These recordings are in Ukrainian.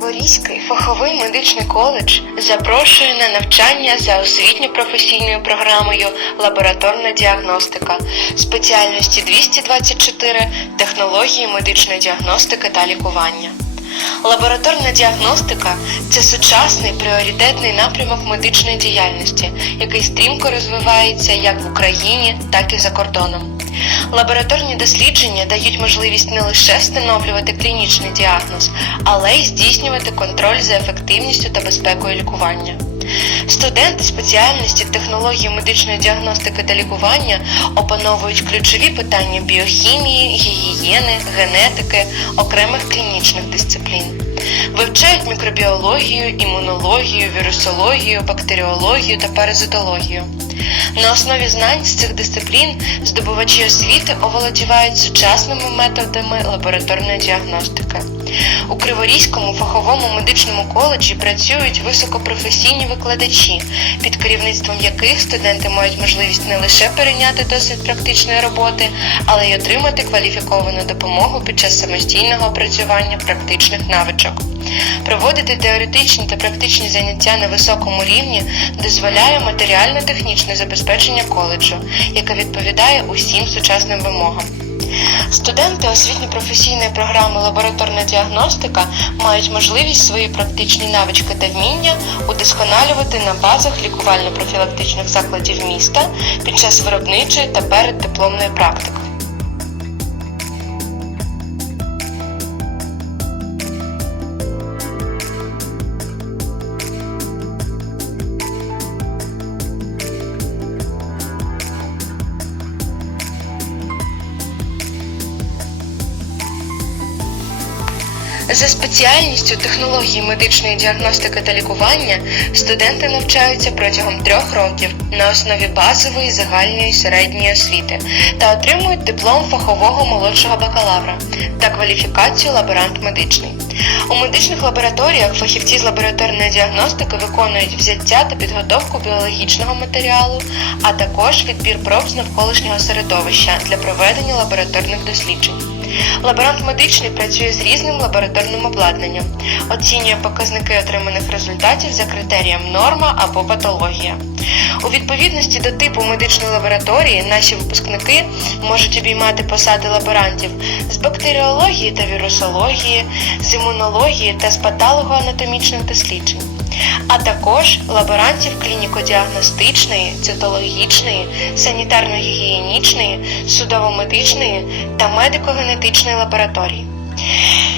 Борізький фаховий медичний коледж запрошує на навчання за освітньо-професійною програмою Лабораторна діагностика спеціальності 224 технології медичної діагностики та лікування. Лабораторна діагностика це сучасний пріоритетний напрямок медичної діяльності, який стрімко розвивається як в Україні, так і за кордоном. Лабораторні дослідження дають можливість не лише встановлювати клінічний діагноз, але й здійснювати контроль за ефективністю та безпекою лікування. Студенти спеціальності технології медичної діагностики та лікування опановують ключові питання біохімії, гігієни, генетики, окремих клінічних дисциплін. Вивчають мікробіологію, імунологію, вірусологію, бактеріологію та паразитологію. На основі знань з цих дисциплін здобувачі освіти оволодівають сучасними методами лабораторної діагностики. У Криворізькому фаховому медичному коледжі працюють високопрофесійні викладачі, під керівництвом яких студенти мають можливість не лише перейняти досвід практичної роботи, але й отримати кваліфіковану допомогу під час самостійного опрацювання практичних навичок. Проводити теоретичні та практичні заняття на високому рівні дозволяє матеріально-технічне забезпечення коледжу, яке відповідає усім сучасним вимогам. Студенти освітньо-професійної програми Лабораторна діагностика мають можливість свої практичні навички та вміння удосконалювати на базах лікувально-профілактичних закладів міста під час виробничої та переддипломної практики. За спеціальністю технології медичної діагностики та лікування студенти навчаються протягом трьох років на основі базової загальної середньої освіти та отримують диплом фахового молодшого бакалавра та кваліфікацію лаборант медичний. У медичних лабораторіях фахівці з лабораторної діагностики виконують взяття та підготовку біологічного матеріалу, а також відбір проб з навколишнього середовища для проведення лабораторних досліджень. Лаборант медичний працює з різним лабораторним обладнанням, оцінює показники отриманих результатів за критерієм норма або патологія. У відповідності до типу медичної лабораторії наші випускники можуть обіймати посади лаборантів з бактеріології та вірусології, з імунології та з патологоанатомічних досліджень, а також лаборантів клініко-діагностичної, цитологічної, санітарно-гігієнічної, судово-медичної та медико-генетичної лабораторії.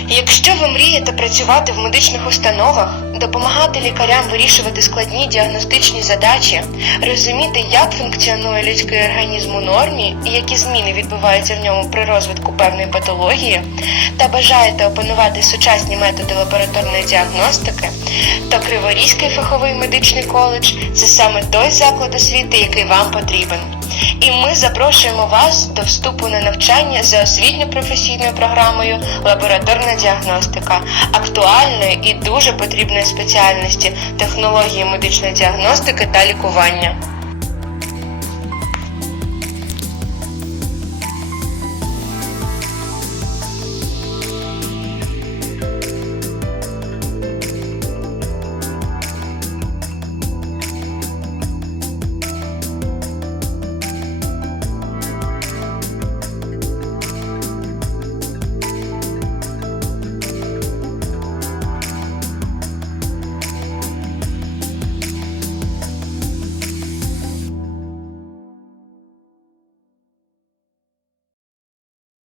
Якщо ви мрієте працювати в медичних установах, допомагати лікарям вирішувати складні діагностичні задачі, розуміти, як функціонує людський організм у нормі і які зміни відбуваються в ньому при розвитку певної патології, та бажаєте опанувати сучасні методи лабораторної діагностики, то Криворізький фаховий медичний коледж це саме той заклад освіти, який вам потрібен. І ми запрошуємо вас до вступу на навчання за освітньо-професійною програмою Лабораторна діагностика, актуальної і дуже потрібної спеціальності технології медичної діагностики та лікування.